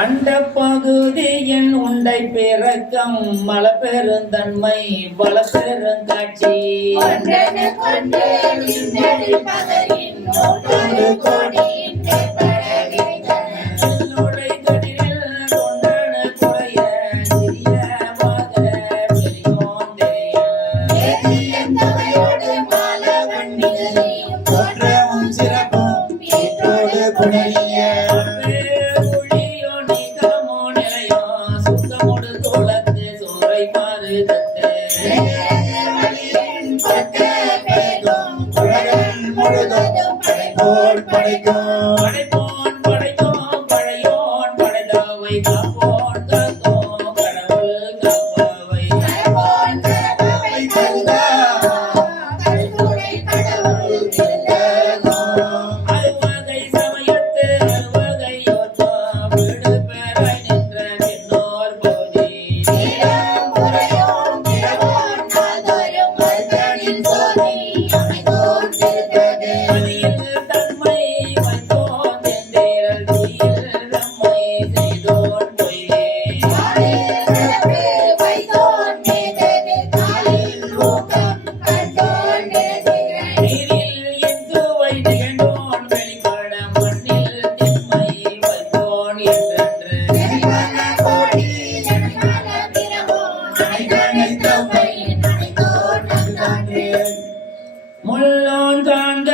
அண்ட பகுதியின் உண்டை பிறக்கம் மல பெருந்தன்மை வள பெருங்காட்சி கொண்டு water. முள்ளோன் தாண்ட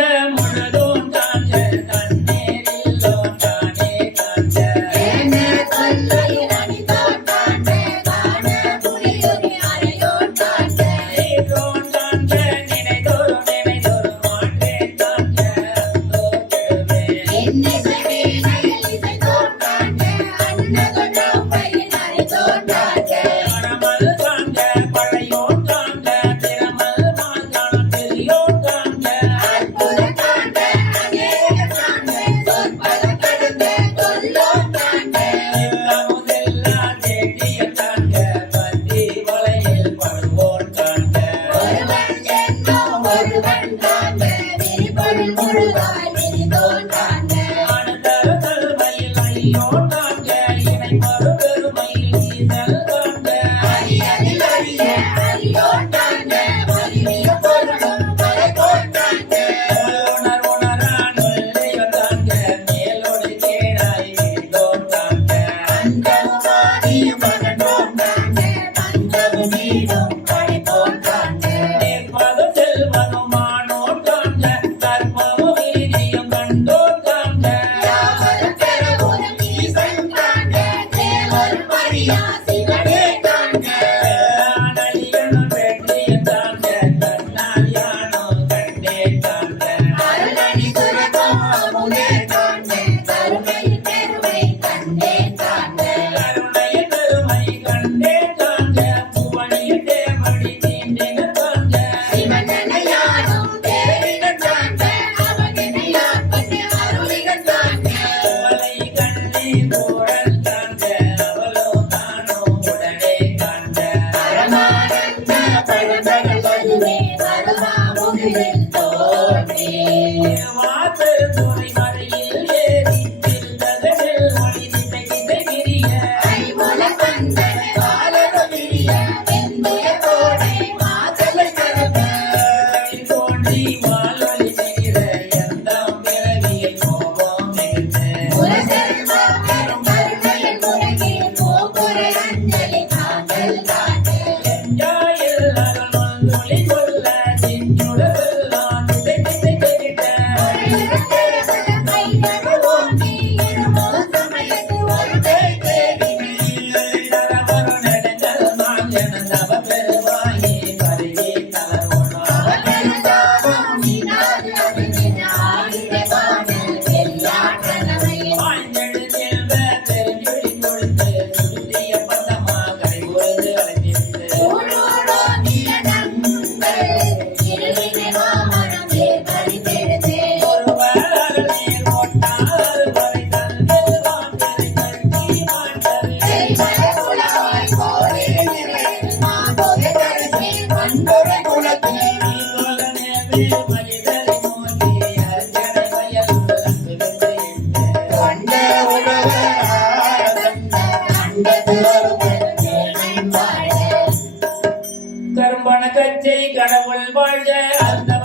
அச்சம் செய் கடவுள் வாழ்க. அந்த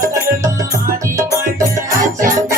ஆதி வாழ்க.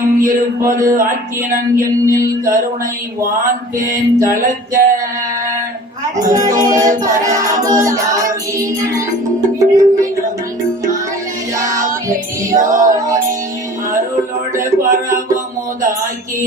என்னையும் இருப்பது ஆக்கினன் என்னில் கருணை வான்பேன் கலக்க. அருளோடு பராமுதாகி